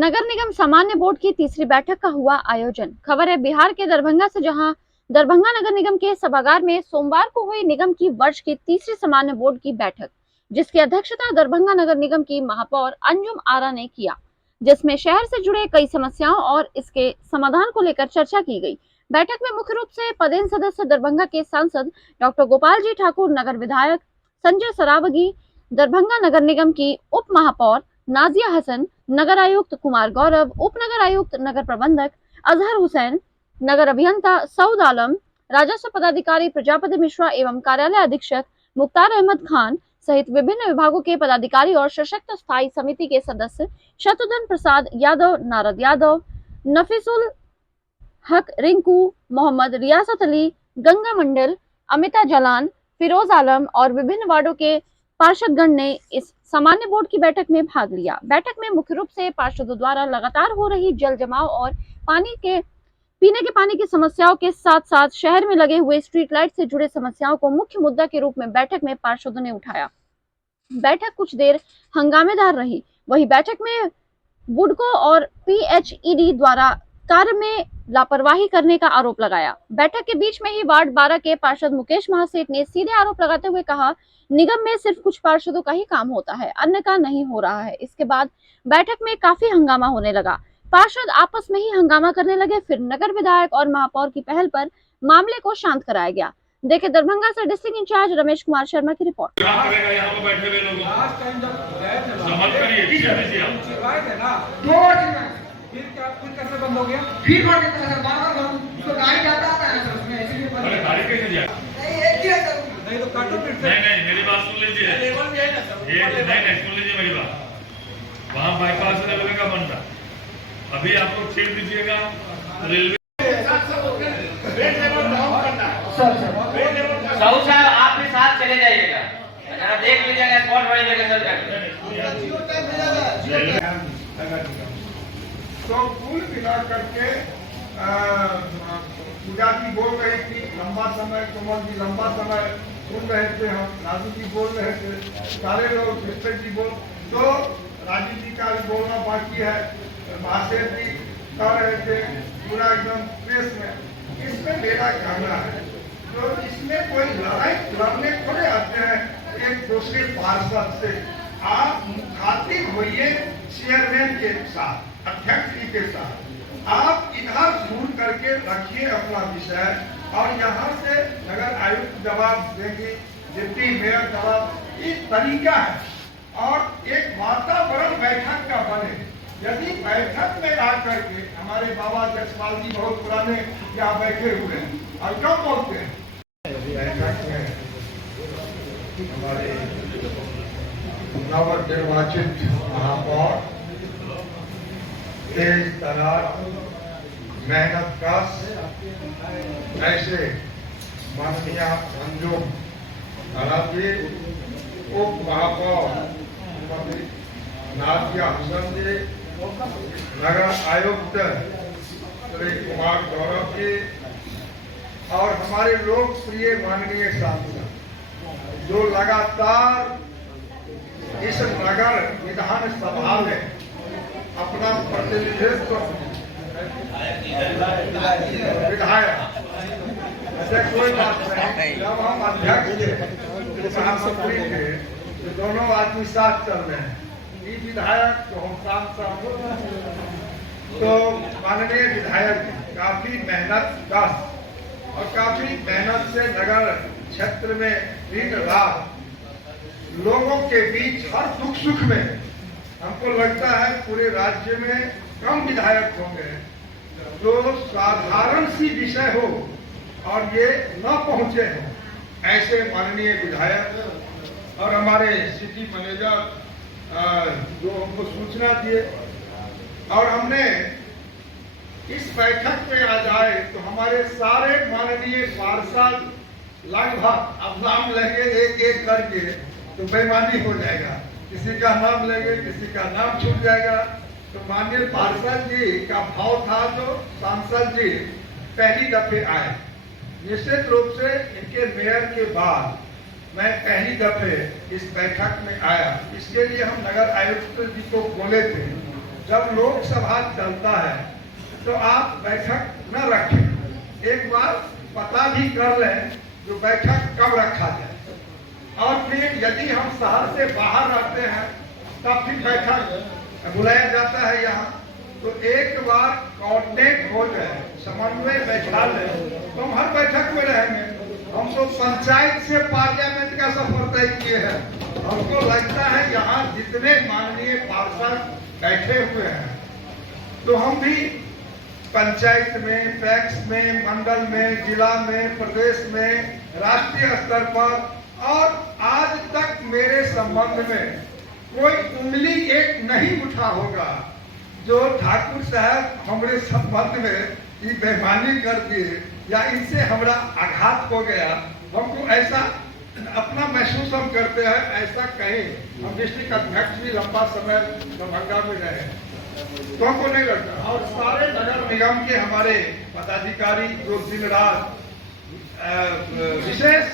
नगर निगम सामान्य बोर्ड की तीसरी बैठक का हुआ आयोजन। खबर है बिहार के दरभंगा से, जहां दरभंगा नगर निगम के सभागार में सोमवार को हुई निगम की वर्ष की तीसरी सामान्य बोर्ड की बैठक, जिसकी अध्यक्षता दरभंगा नगर निगम की महापौर अंजुम आरा ने किया, जिसमें शहर से जुड़े कई समस्याओं और इसके समाधान को लेकर चर्चा की गई। बैठक में मुख्य रूप से पदेन सदस्य दरभंगा के सांसद डॉक्टर गोपाल जी ठाकुर, नगर विधायक संजय सरावगी, दरभंगा नगर निगम की उप महापौर नाजिया हसन, नगर आयुक्त कुमार गौरव, उप नगर आयुक्त नगर प्रबंधक अजहर हुसैन, नगर अभियंता सऊद आलम, राजस्व पदाधिकारी प्रजापति मिश्रा एवं कार्यालय अधीक्षक मुख्तार अहमद खान सहित विभिन्न विभागों के पदाधिकारी और सशक्त स्थायी समिति के सदस्य शत्रुघ्न प्रसाद यादव, नारद यादव, नफीसुल हक रिंकू, मोहम्मद रियासत अली, गंगा मंडल, अमिता जलान, फिरोज आलम और विभिन्न वार्डों के पार्षदगण ने इस सामान्य बोर्ड की बैठक में भाग लिया। बैठक में मुख्य रूप से पार्षदों द्वारा लगातार हो रही जल जमाव और पीने के पानी की समस्याओं के साथ साथ शहर में लगे हुए स्ट्रीट लाइट से जुड़े समस्याओं को मुख्य मुद्दा के रूप में बैठक में पार्षदों ने उठाया। बैठक कुछ देर हंगामेदार रही। वही बैठक में बुडको और पीएचईडी द्वारा कार्य में लापरवाही करने का आरोप लगाया। बैठक के बीच में ही वार्ड 12 के पार्षद मुकेश महासेठ ने सीधे आरोप लगाते हुए कहा, निगम में सिर्फ कुछ पार्षदों का ही काम होता है, अन्य का नहीं हो रहा है। इसके बाद बैठक में काफी हंगामा होने लगा। पार्षद आपस में ही हंगामा करने लगे। फिर नगर विधायक और महापौर की पहल पर मामले को शांत कराया गया। देखे दरभंगा से डिस्ट्रिक्ट इंचार्ज रमेश कुमार शर्मा की रिपोर्ट। फिर क्या, फिर कैसे बंद हो गया? फिर कर देता है बार-बार उसको गाड़ी जाता है सर, उसमें इसीलिए बंद। अरे गाड़ी कैसे जाए? नहीं एक ही है सर। नहीं तो काटो फिर से। नहीं मेरी बात सुन लीजिए। लेवल भी है ना सर। ये नहीं सुन लीजिए मेरी बात। वहाँ बाईपास रेलवे का बन रहा, अभी आपको छेड़ दीजिएगा रेलवे। साहू साहब आप भी साथ चले जाइएगा, जरा देख लीजिएगा स्पॉट वाली जगह सर करके। तो कुल मिला करके पूजा जी बोल रही थी लंबा समय, कमल जी लंबा समय सुन रहे थे, हम राजू जी बोल रहे थे, सारे लोग विस्तर जी बोल, तो राजू जी का भी बोलना बाकी है, महाशय जी कह रहे थे पूरा एकदम प्रेस में। इसमें मेरा कहना है, तो इसमें कोई लड़ाई लड़ने थोड़े आते हैं एक दूसरे पार्षद से। आप मुखातिब होइए चेयरमैन के साथ, अध्यक्ष जी के साथ, आप इधर सुन करके रखिए अपना विषय, और यहाँ से नगर आयुक्त जवाब देंगे, डिप्टी मेयर जवाब, ये तरीका है। और एक वातावरण बैठक का बने। यदि बैठक में आकर के हमारे बाबा जसपाल जी बहुत पुराने यहाँ बैठे हुए हैं और क्यों बोलते हैं बैठक में हमारे नवनिर्वाचित महापौर तेज तरार मेहनत कश ऐसे माननीय अंजुम आरा जी, उप महापौर नाजिया हसन जी, नगर आयुक्त श्री कुमार गौरव जी और हमारे लोकप्रिय माननीय सांसद जो लगातार इस नगर विधानसभा में अपना प्रतिनिधित्व विधायक, ऐसे कोई बात नहीं। जब हम अध्यक्ष थे, महामंत्री थे, तो दोनों आदमी साथ चल रहे हैं, ये विधायक तो हम सांसद। तो माननीय विधायक काफी मेहनत कश और काफी मेहनत से नगर क्षेत्र में दिन रात लोगों के बीच हर दुख सुख में, हमको लगता है पूरे राज्य में कम विधायक होंगे जो साधारण सी विषय हो और ये न पहुंचे हो, ऐसे माननीय विधायक और हमारे सिटी मैनेजर जो हमको सूचना दिए। और हमने इस बैठक में आ जाए तो हमारे सारे माननीय पार्षद लगभग, अब नाम लेंगे एक एक करके तो बेईमानी हो जाएगा, किसी का नाम लेंगे किसी का नाम छूट जाएगा। तो माननीय पार्षद जी का भाव था जो सांसद जी पहली दफे आए, निश्चित रूप से इनके मेयर के बाद मैं पहली दफे इस बैठक में आया। इसके लिए हम नगर आयुक्त जी को बोले थे, जब लोकसभा चलता है तो आप बैठक न रखें, एक बार पता भी कर लें जो बैठक कब रखा जाए, और फिर यदि हम शहर से बाहर रहते हैं तब फिर बैठक बुलाया जाता है यहाँ, तो एक बार कोऑर्डिनेट हो जाए, समन्वय बैठा ले तो हम हर बैठक में रहेंगे। हम तो पंचायत से पार्लियामेंट का सफर तय किए हैं। हमको लगता है यहाँ जितने माननीय पार्षद बैठे हुए हैं तो हम भी पंचायत में, पैक्स में, मंडल में, जिला में, प्रदेश में, राष्ट्रीय स्तर पर, और आज तक मेरे संबंध में कोई उंगली एक नहीं उठा होगा जो ठाकुर साहब हमारे संबंध में ये बेईमानी कर दिए या इनसे हमारा आघात हो गया। हमको ऐसा अपना महसूस हम करते हैं, ऐसा कहीं हम डिस्ट्रिक्ट अध्यक्ष भी लंबा समय दरभंगा में रहे तो हमको नहीं लगता। और सारे नगर निगम के हमारे पदाधिकारी जो दिन रात विशेष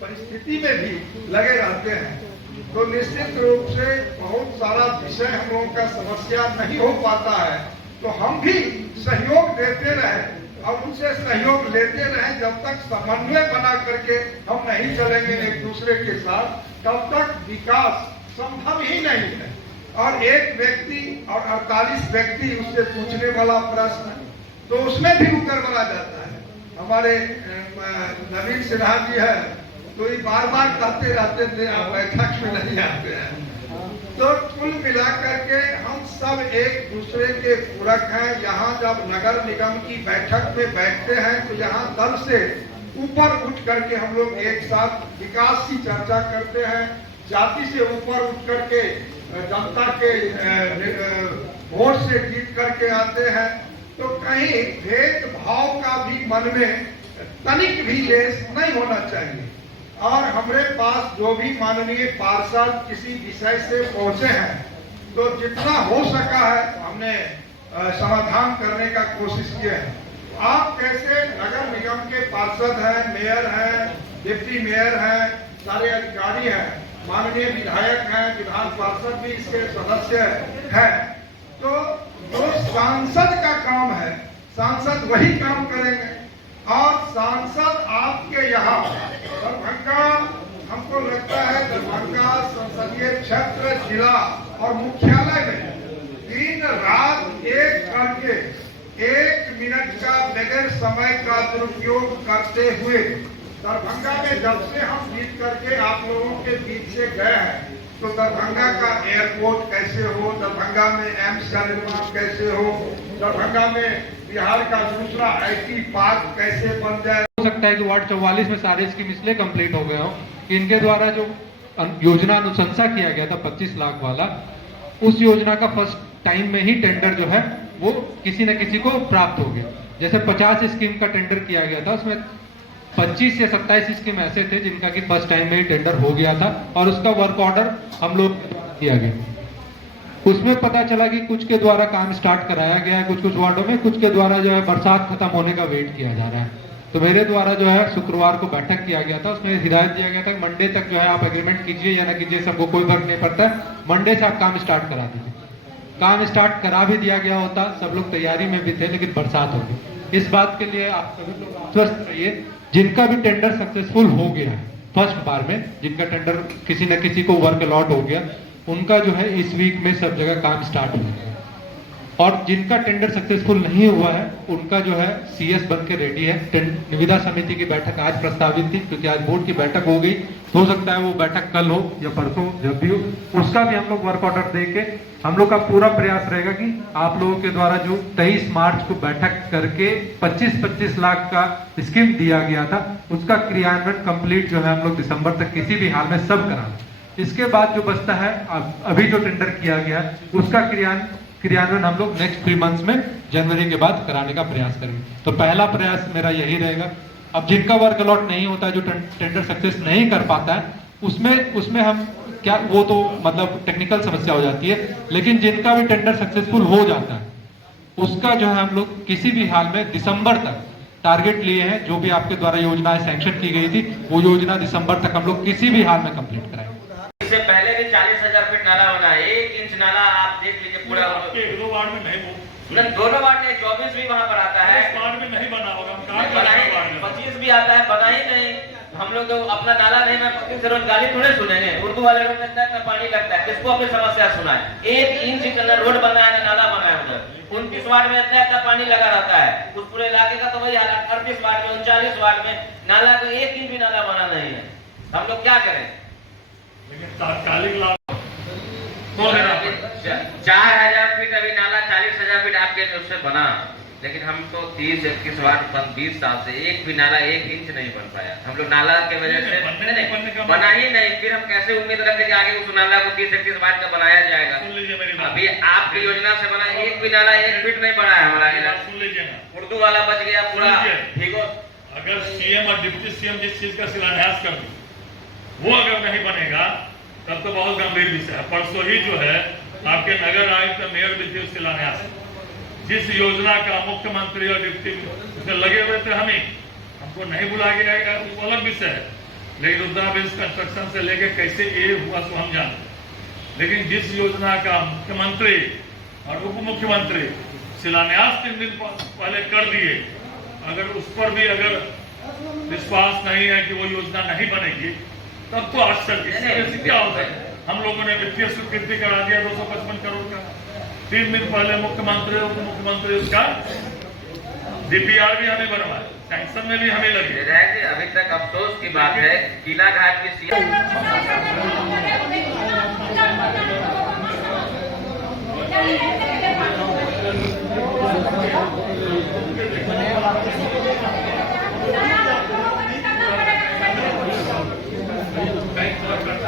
परिस्थिति में भी लगे रहते हैं, तो निश्चित रूप से बहुत सारा विषय हम लोगों का समस्या नहीं हो पाता है, तो हम भी सहयोग देते रहे और उनसे सहयोग लेते रहे। जब तक समन्वय बना करके हम नहीं चलेंगे एक दूसरे के साथ, तब तक विकास संभव ही नहीं है। और एक व्यक्ति और 48 व्यक्ति उससे पूछने वाला प्रश्न, तो उसमें भी उत्तर बना जाता है। हमारे नवीन सिन्हा जी है तो ये बार बार कहते रहते थे आप बैठक में नहीं आते हैं। तो कुल मिलाकर के हम सब एक दूसरे के पूरक हैं। यहाँ जब नगर निगम की बैठक में बैठते हैं तो यहाँ दल से ऊपर उठ करके हम लोग एक साथ विकास की चर्चा करते हैं, जाति से ऊपर उठ करके जनता के वोट से जीत करके आते हैं। तो कहीं भेदभाव का भी मन में तनिक भी लेस नहीं होना चाहिए। और हमारे पास जो भी माननीय पार्षद किसी विषय से पहुंचे हैं तो जितना हो सका है हमने समाधान करने का कोशिश किया है। आप कैसे नगर निगम के पार्षद हैं, मेयर हैं, डिप्टी मेयर हैं, सारे अधिकारी हैं, माननीय विधायक हैं, विधान पार्षद भी इसके सदस्य हैं, तो जो सांसद का काम है सांसद वही काम करेंगे। और सांसद आपके यहाँ दरभंगा, हमको लगता है दरभंगा संसदीय क्षेत्र, जिला और मुख्यालय में दिन रात एक करके 1 मिनट का बगैर समय का दुरुपयोग करते हुए दरभंगा में जब से हम जीत करके आप लोगों के बीच से गए हैं, तो दरभंगा का एयरपोर्ट कैसे हो, दरभंगा में एम्स का निर्माण कैसे हो, दरभंगा में बिहार का दूसरा IT पार्क कैसे बन जाए। हो सकता है कि वार्ड 44 में सारे स्कीम इसलिए कंप्लीट हो गए हो कि इनके द्वारा जो योजना अनुशंसा किया गया था 25 लाख वाला, उस योजना का फर्स्ट टाइम में ही टेंडर जो है वो किसी न किसी को प्राप्त हो गया। जैसे 50 स्कीम का टेंडर किया गया था, उसमें 25 या 27 स्कीम ऐसे थे जिनका कि फर्स्ट टाइम में ही टेंडर हो गया था और उसका वर्क ऑर्डर हम लोग दिया गया। उसमें पता चला कि कुछ के द्वारा काम स्टार्ट कराया गया है कुछ वार्डों में, कुछ के द्वारा जो है बरसात खत्म होने का वेट किया जा रहा है। तो मेरे द्वारा जो है शुक्रवार को बैठक किया गया था, उसमें हिदायत दिया गया था कि मंडे तक जो है आप एग्रीमेंट कीजिए या ना कीजिए, सबको कोई फर्क नहीं पड़ता है, मंडे से आप काम स्टार्ट करा दीजिए। काम स्टार्ट करा भी दिया गया होता, सब लोग तैयारी में भी थे, लेकिन बरसात हो गई। इस बात के लिए आप सभी लोग आश्वस्त रहिए, जिनका भी टेंडर सक्सेसफुल हो गया है फर्स्ट बार में, जिनका टेंडर किसी न किसी को वर्क अलॉट हो गया, उनका जो है इस वीक में सब जगह काम स्टार्ट हो गया। और जिनका टेंडर सक्सेसफुल नहीं हुआ है उनका जो है CS बन के रेडी है। निविदा समिति की बैठक आज प्रस्तावित थी, क्योंकि आज बोर्ड की बैठक हो गई, हो सकता है वो बैठक कल हो या परसों, जब भी हो, उसका भी हम लोग वर्क ऑर्डर दे के हम लोग का पूरा प्रयास रहेगा कि आप लोगों के द्वारा जो 23 मार्च को बैठक करके 25-25 लाख का स्कीम दिया गया था, उसका क्रियान्वयन कंप्लीट जो है हम लोग दिसंबर तक किसी भी हाल में सब करा। इसके बाद जो बचता है अभी जो टेंडर किया गया उसका क्रियान्वयन हम लोग नेक्स्ट 3 मंथ्स में जनवरी के बाद कराने का प्रयास करेंगे। तो पहला प्रयास मेरा यही रहेगा। अब जिनका वर्क अलॉट नहीं होता है, जो टेंडर सक्सेस नहीं कर पाता है, उसमें हम क्या, वो तो मतलब टेक्निकल समस्या हो जाती है, लेकिन जिनका भी टेंडर सक्सेसफुल हो जाता है उसका जो है हम लोग किसी भी हाल में दिसंबर तक टारगेट लिए हैं। जो भी आपके द्वारा योजनाएं सैंक्शन की गई थी वो योजना दिसंबर तक हम लोग किसी भी हाल में कंप्लीट कराएंगे। इससे पहले भी 40,000 फीट नाला बना है, 1 इंच नाला आप देख लीजिए पूरा। आपके 1-2 वार्ड वार्ड में नहीं नहीं, दोनों वार्ड में 24 भी वहाँ पर आता है, उस वार्ड में नहीं बना होगा, हम कहाँ बना ही वार्ड में 25 भी आता है, बना ही नहीं। हम लोग तो अपना नाला नहीं, मैं पति से रोज गाली थोड़े सुनेंगे। उर्दू वाले लोग कहते हैं पानी लगता है, किसको अपनी समस्या सुनाए। 1 इंच का रोड बना है, नाला बना है उधर। 29 वार्ड में इतना पानी लगा रहता है, उस पूरे इलाके का तो वही हालत। 38 वार्ड में, 39 वार्ड में नाला को 1 इंच भी नाला बना नहीं है। हम लोग क्या करें? लेकिन तात्कालिक लाभ 4000 फीट अभी नाला, 40,000 फीट आपके उससे बना, लेकिन हम तो 30-31 वार्ड 20 साल से एक भी नाला 1 इंच नहीं बन पाया। हम लोग नाला के वजह से बना ही नहीं। फिर हम कैसे उम्मीद रखते कि आगे उस नाला को 30-31 वार्ड का बनाया जाएगा? सुन लीजिए मेरी बात, अभी आपकी योजना से बना एक भी नाला 1 फीट नहीं बना है हमारा इलाका। सुन लीजिए ना, उर्दू वाला बच गया पूरा। ठीक हो, अगर सीएम और डिप्टी सीएम जिस चीज का शिलान्यास कर दे, वो अगर नहीं बनेगा तब तो बहुत गंभीर विषय है। परसों ही जो है आपके नगर आयुक्त मेयर भी थे शिलान्यास, जिस योजना का मुख्यमंत्री और डिप्टी उसमें लगे हुए थे, हमको नहीं बुला के जाएगा वो अलग विषय है। लेकिन रुद्रा ब्रिज कंस्ट्रक्शन से लेके कैसे ये हुआ तो हम जानते। लेकिन जिस योजना का मुख्यमंत्री और उप मुख्यमंत्री शिलान्यास 3 दिन पहले कर दिए, अगर उस पर भी अगर विश्वास नहीं है कि वो योजना नहीं बनेगी, तब तो आज तक इससे क्या होता है? हम लोगों ने वित्तीय स्वीकृति करा दिया 255 करोड़ का। 3 दिन पहले मुख्यमंत्री उप मुख्यमंत्री उसका डीपीआर भी हमें बनवाया, सैंक्शन में भी हमें लगे। अभी तक अफसोस की बात है, किला घाट की सीएम कहीं